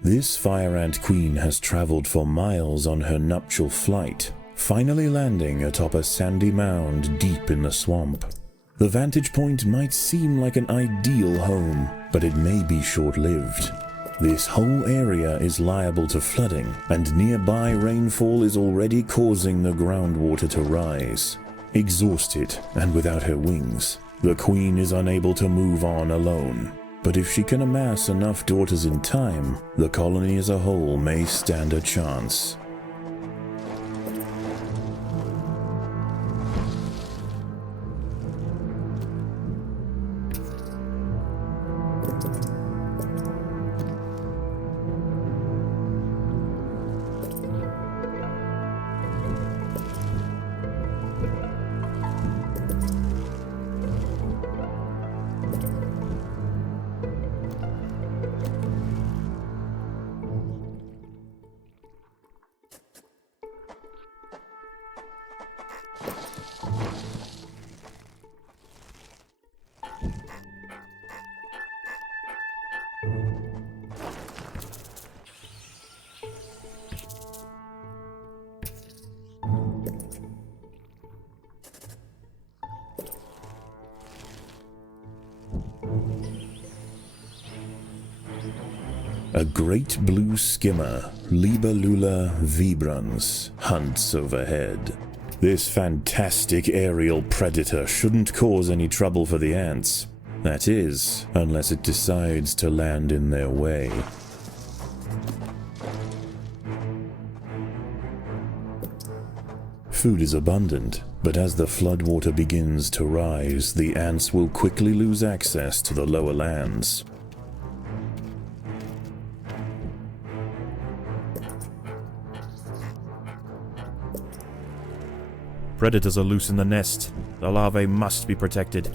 This fire ant queen has traveled for miles on her nuptial flight, finally landing atop a sandy mound deep in the swamp. The vantage point might seem like an ideal home, but it may be short-lived. This whole area is liable to flooding, and nearby rainfall is already causing the groundwater to rise. Exhausted and without her wings, the queen is unable to move on alone. But if she can amass enough daughters in time, the colony as a whole may stand a chance. A great blue skimmer, Libellula vibrans, hunts overhead. This fantastic aerial predator shouldn't cause any trouble for the ants. That is, unless it decides to land in their way. Food is abundant, but as the floodwater begins to rise, the ants will quickly lose access to the lower lands. Predators are loose in the nest. The larvae must be protected.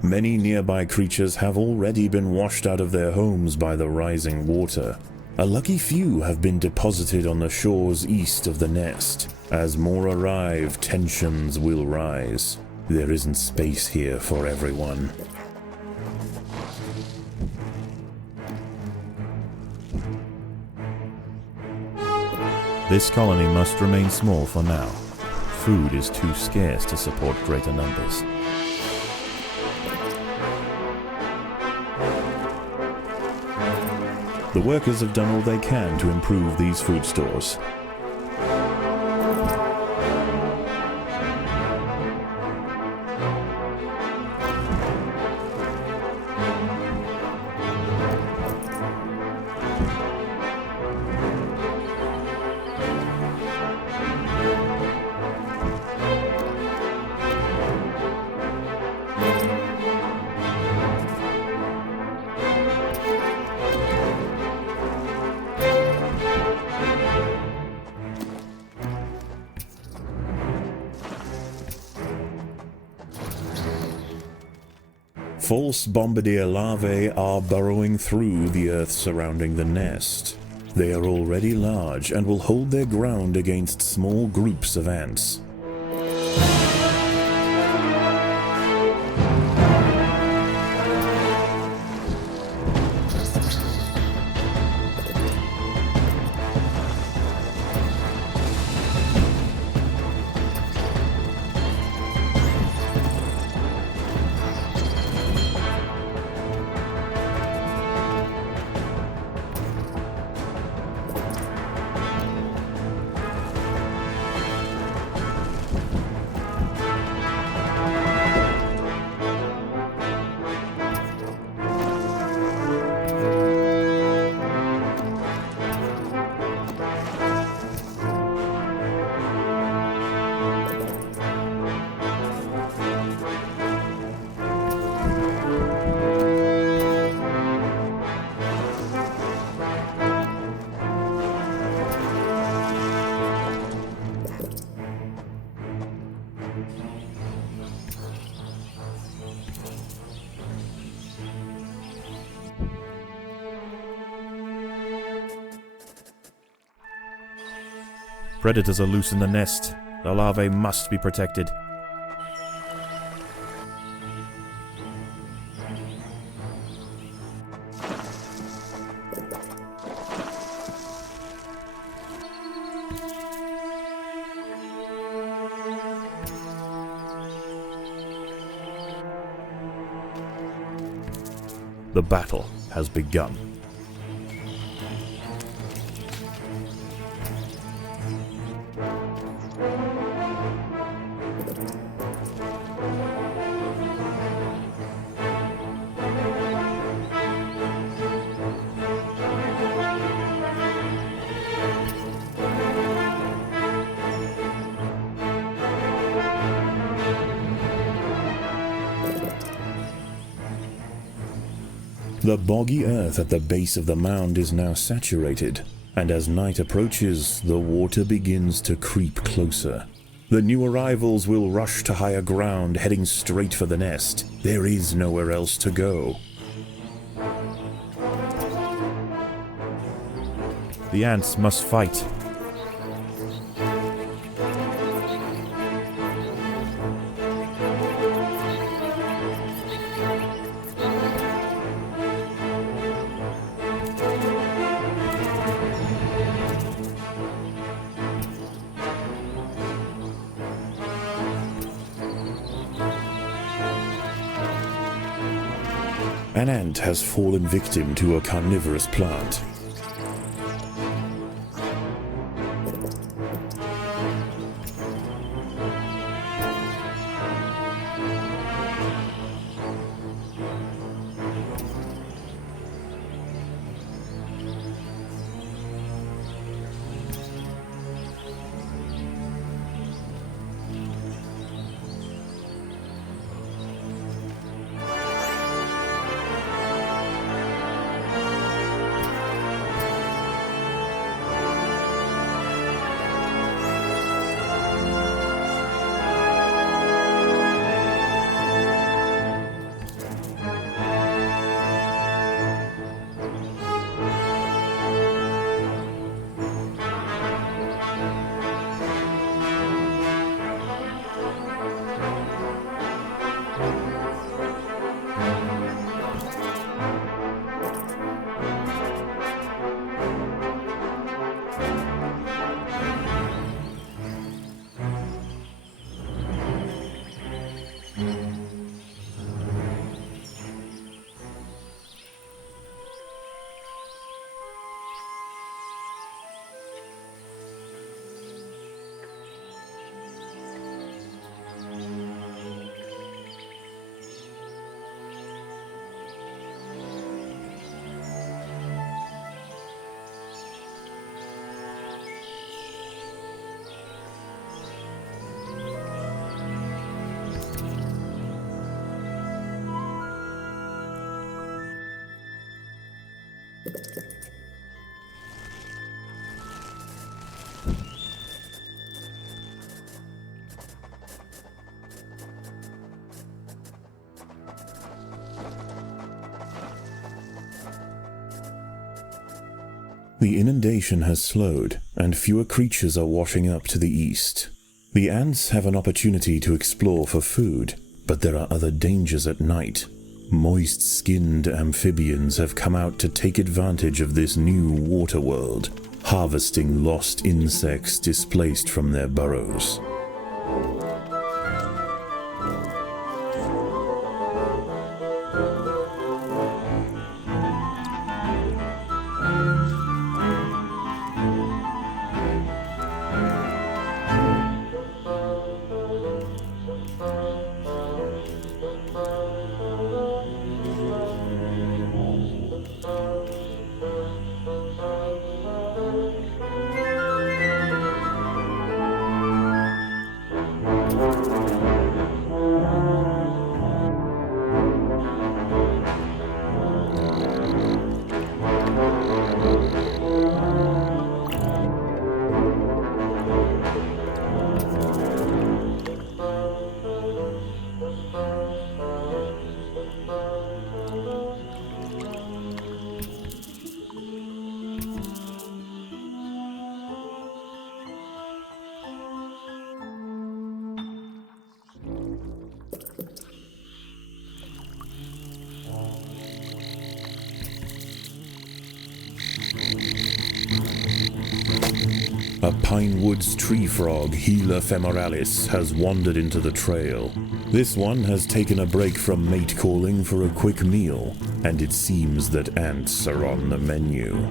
Many nearby creatures have already been washed out of their homes by the rising water. A lucky few have been deposited on the shores east of the nest. As more arrive, tensions will rise. There isn't space here for everyone. This colony must remain small for now. Food is too scarce to support greater numbers. The workers have done all they can to improve these food stores. False bombardier larvae are burrowing through the earth surrounding the nest. They are already large and will hold their ground against small groups of ants. Predators are loose in the nest. The larvae must be protected. The battle has begun. The boggy earth at the base of the mound is now saturated, and as night approaches, the water begins to creep closer. The new arrivals will rush to higher ground, heading straight for the nest. There is nowhere else to go. The ants must fight. An ant has fallen victim to a carnivorous plant. The inundation has slowed, and fewer creatures are washing up to the east. The ants have an opportunity to explore for food, but there are other dangers at night. Moist-skinned amphibians have come out to take advantage of this new water world, harvesting lost insects displaced from their burrows. A pinewood's tree frog, Gila femoralis, has wandered into the trail. This one has taken a break from mate calling for a quick meal, and it seems that ants are on the menu.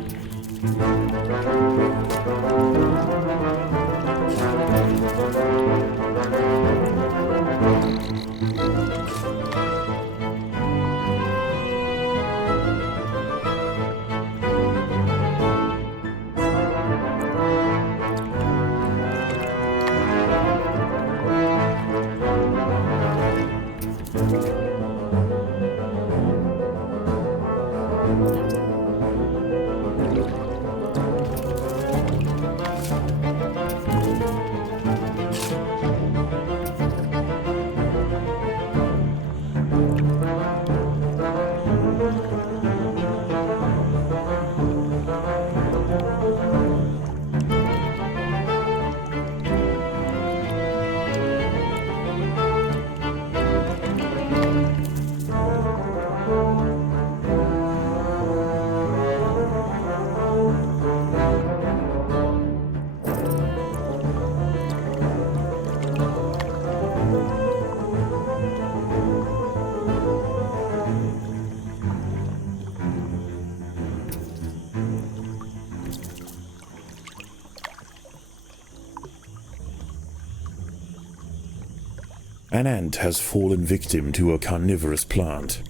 An ant has fallen victim to a carnivorous plant.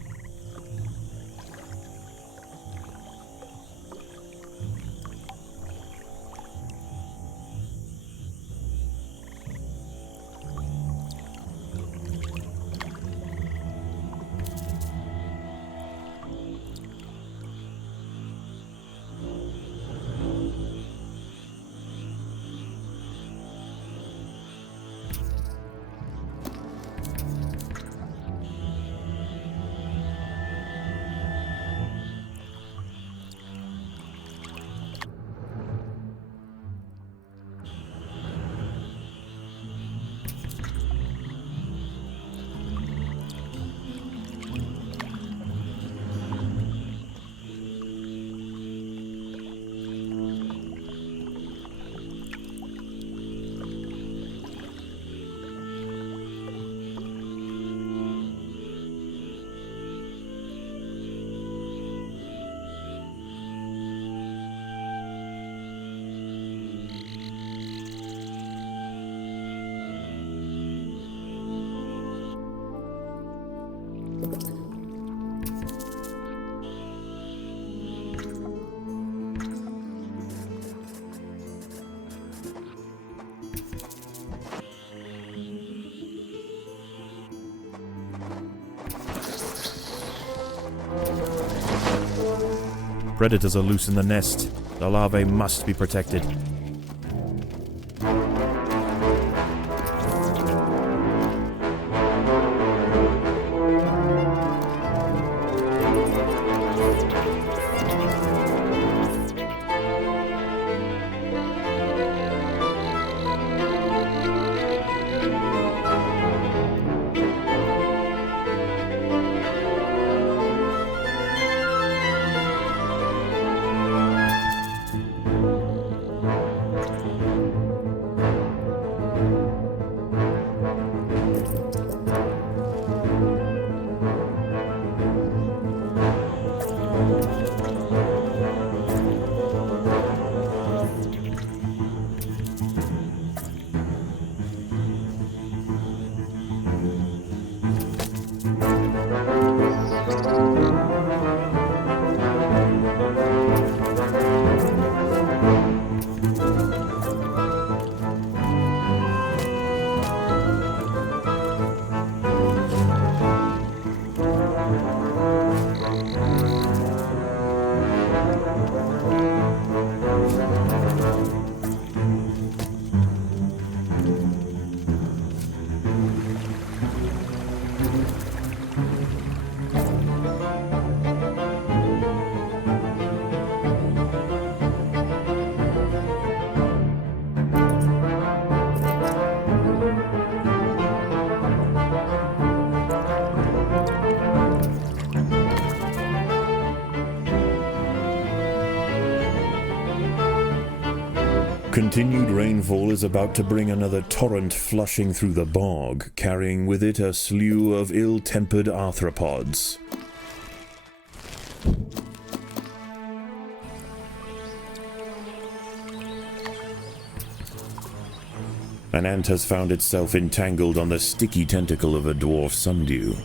Predators are loose in the nest. The larvae must be protected. Continued rainfall is about to bring another torrent flushing through the bog, carrying with it a slew of ill-tempered arthropods. An ant has found itself entangled on the sticky tentacle of a dwarf sundew.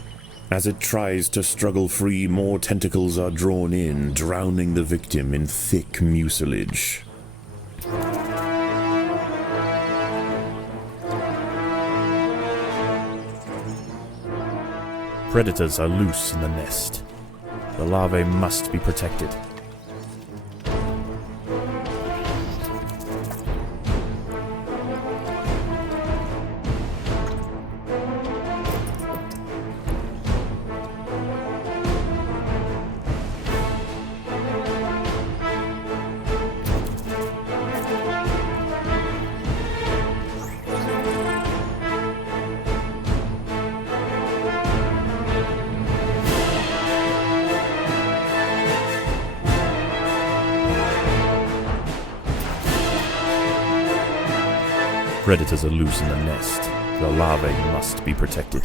As it tries to struggle free, more tentacles are drawn in, drowning the victim in thick mucilage. Predators are loose in the nest. The larvae must be protected. Predators are loose in the nest. The larvae must be protected.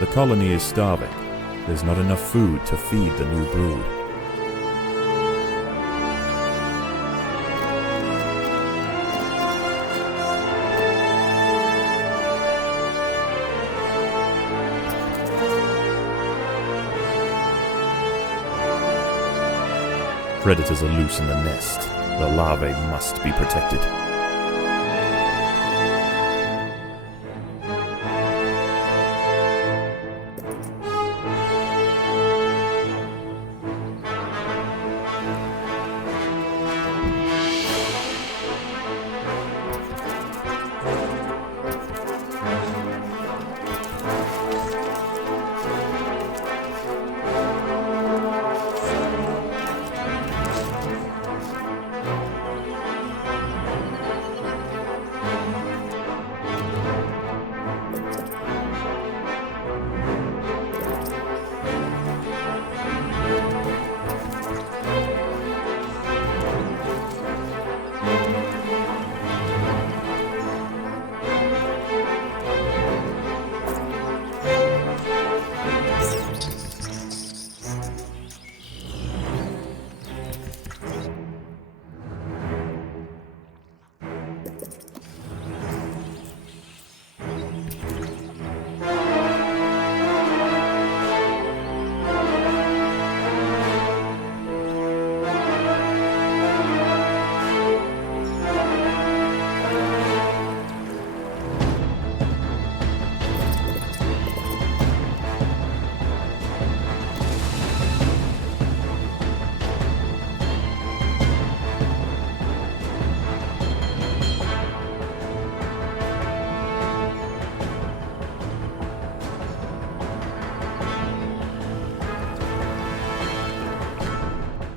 The colony is starving. There's not enough food to feed the new brood. Predators are loose in the nest. The larvae must be protected.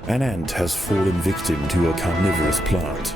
An ant has fallen victim to a carnivorous plant.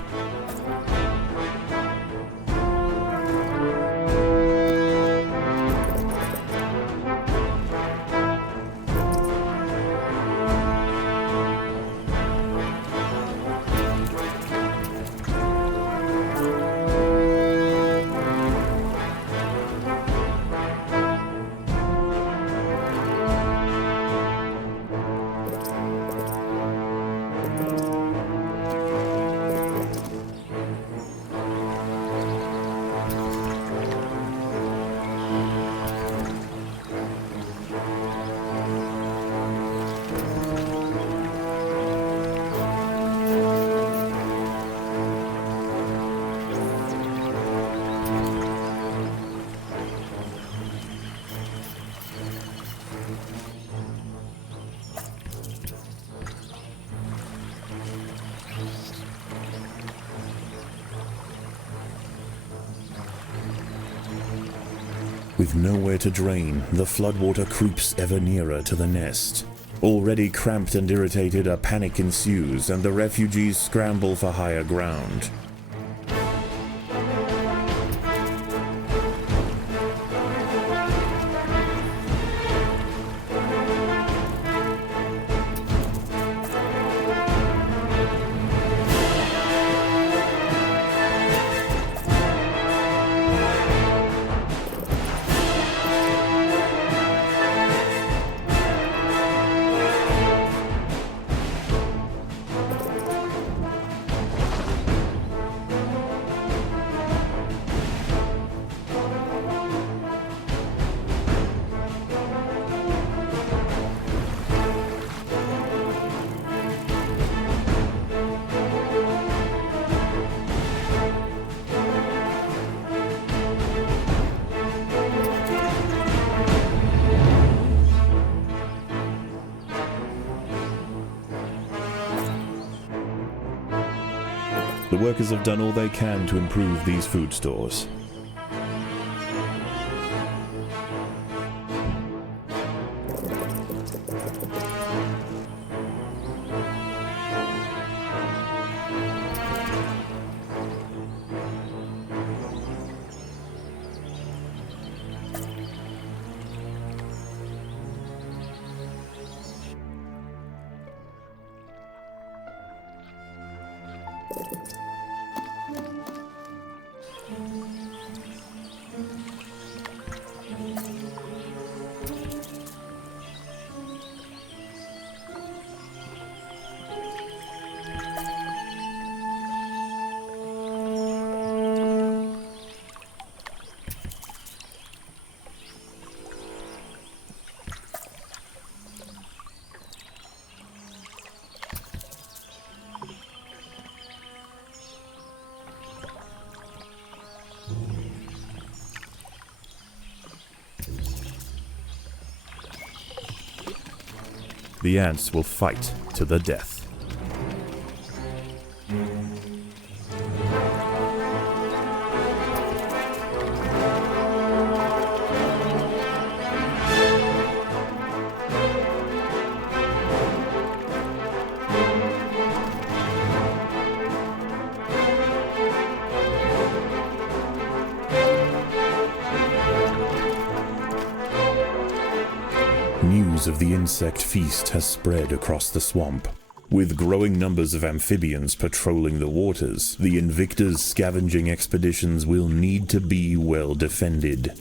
With nowhere to drain, the floodwater creeps ever nearer to the nest. Already cramped and irritated, a panic ensues, and the refugees scramble for higher ground. The workers have done all they can to improve these food stores. The ants will fight to the death. News of the insect feast has spread across the swamp. With growing numbers of amphibians patrolling the waters, the Invicta's scavenging expeditions will need to be well defended.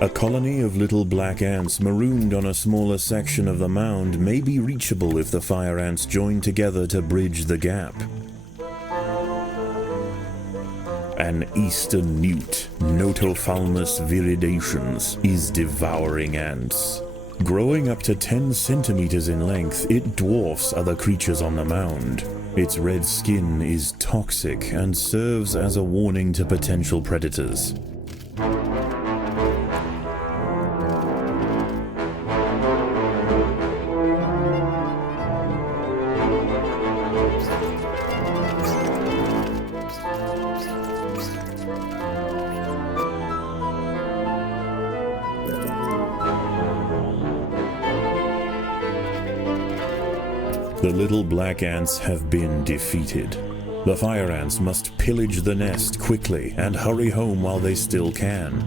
A colony of little black ants marooned on a smaller section of the mound may be reachable if the fire ants join together to bridge the gap. An eastern newt, Notophalmus viridations, is devouring ants. Growing up to 10 centimeters in length, it dwarfs other creatures on the mound. Its red skin is toxic and serves as a warning to potential predators. The little black ants have been defeated. The fire ants must pillage the nest quickly and hurry home while they still can.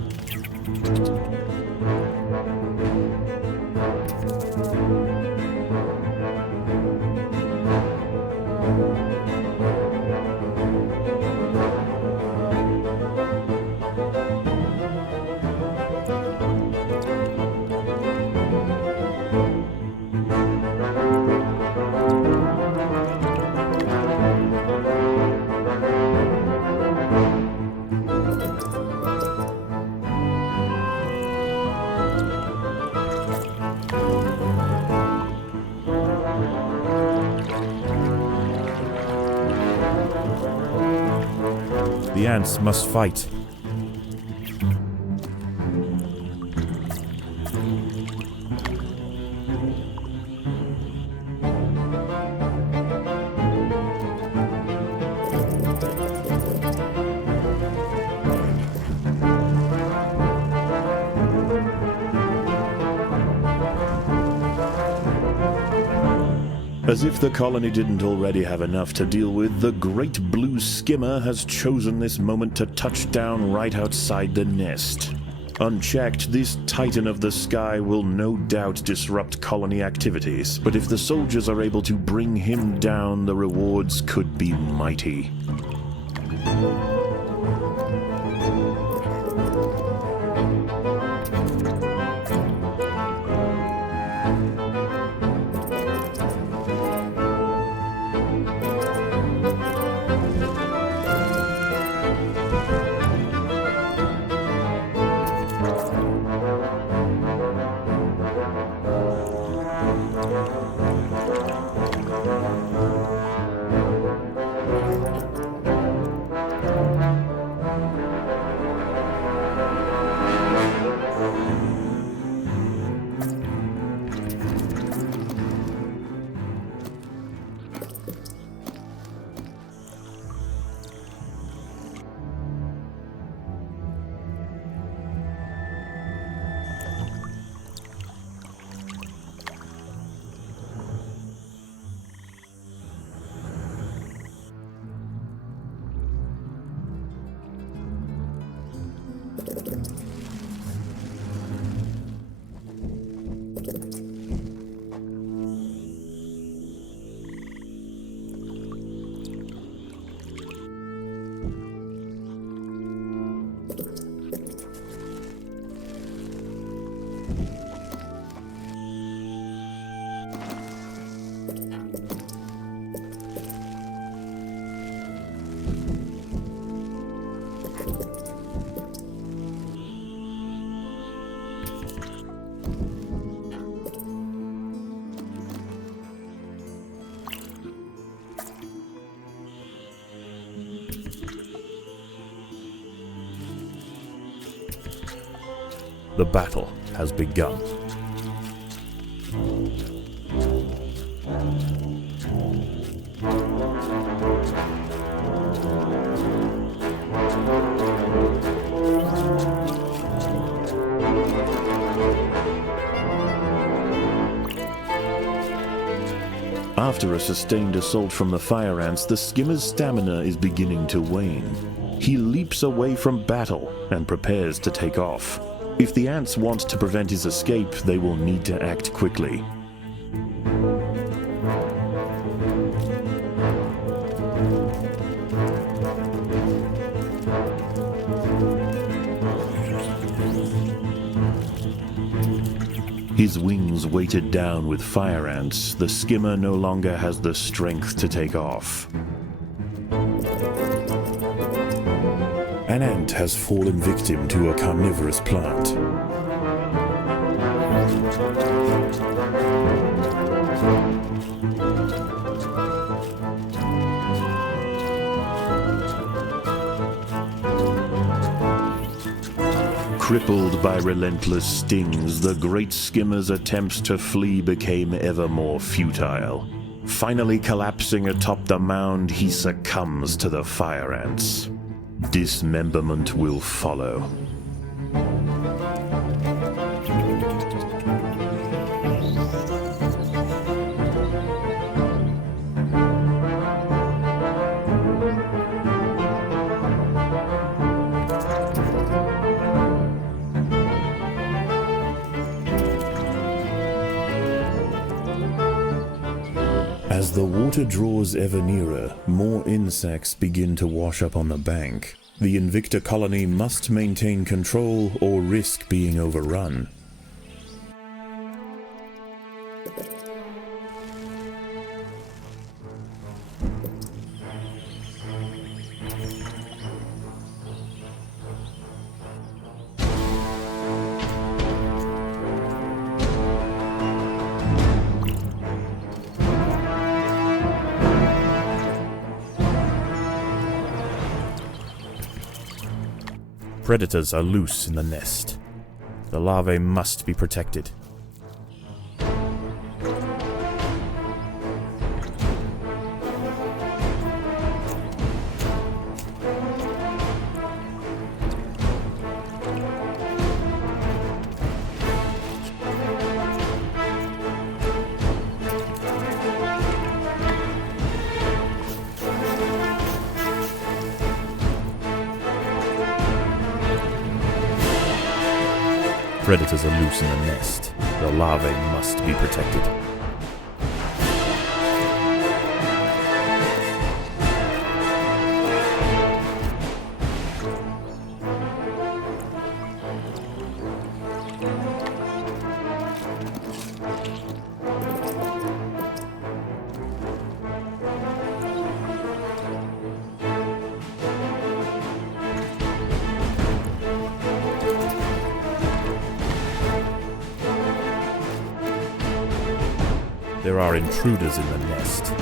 The ants must fight. As if the colony didn't already have enough to deal with, the great blue skimmer has chosen this moment to touch down right outside the nest. Unchecked, this titan of the sky will no doubt disrupt colony activities, but if the soldiers are able to bring him down, the rewards could be mighty. The battle has begun. After a sustained assault from the fire ants, the skimmer's stamina is beginning to wane. He leaps away from battle and prepares to take off. If the ants want to prevent his escape, they will need to act quickly. His wings weighted down with fire ants, the skimmer no longer has the strength to take off. An ant has fallen victim to a carnivorous plant. Crippled by relentless stings, the great skimmer's attempts to flee became ever more futile. Finally collapsing atop the mound, he succumbs to the fire ants. Dismemberment will follow. As the water draws ever nearer, more insects begin to wash up on the bank. The Invicta colony must maintain control or risk being overrun. Predators are loose in the nest. The larvae must be protected. Predators are loose in the nest. The larvae must be protected. There are intruders in the nest.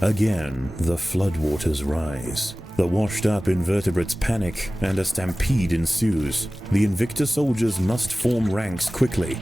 Again, the floodwaters rise. The washed-up invertebrates panic, and a stampede ensues. The Invicta soldiers must form ranks quickly.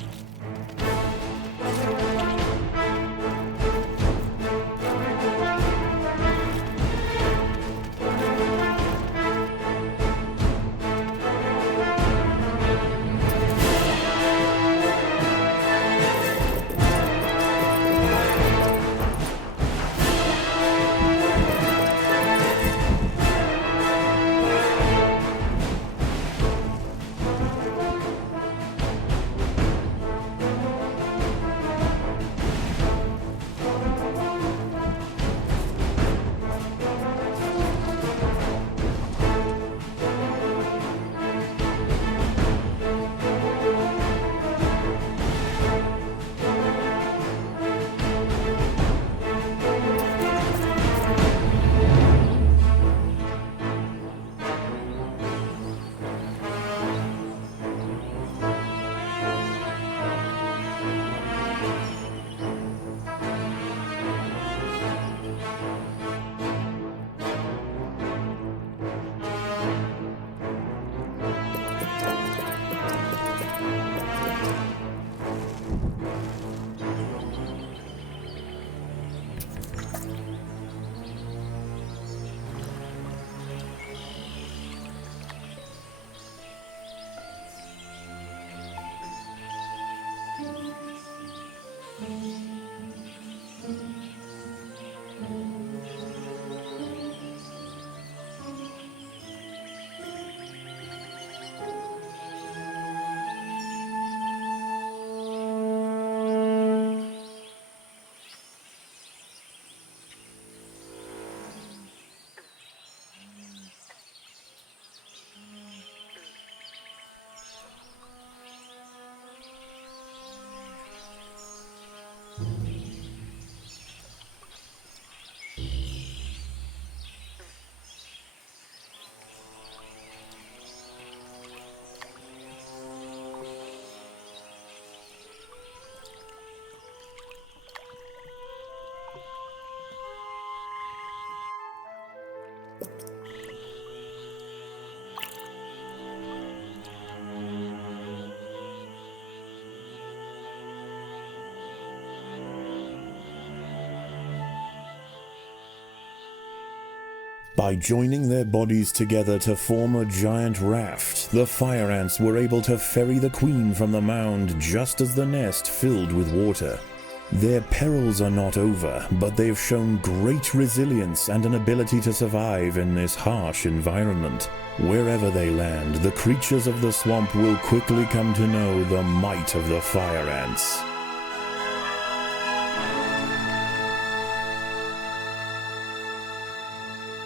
By joining their bodies together to form a giant raft, the fire ants were able to ferry the queen from the mound just as the nest filled with water. Their perils are not over, but they've shown great resilience and an ability to survive in this harsh environment. Wherever they land, the creatures of the swamp will quickly come to know the might of the fire ants.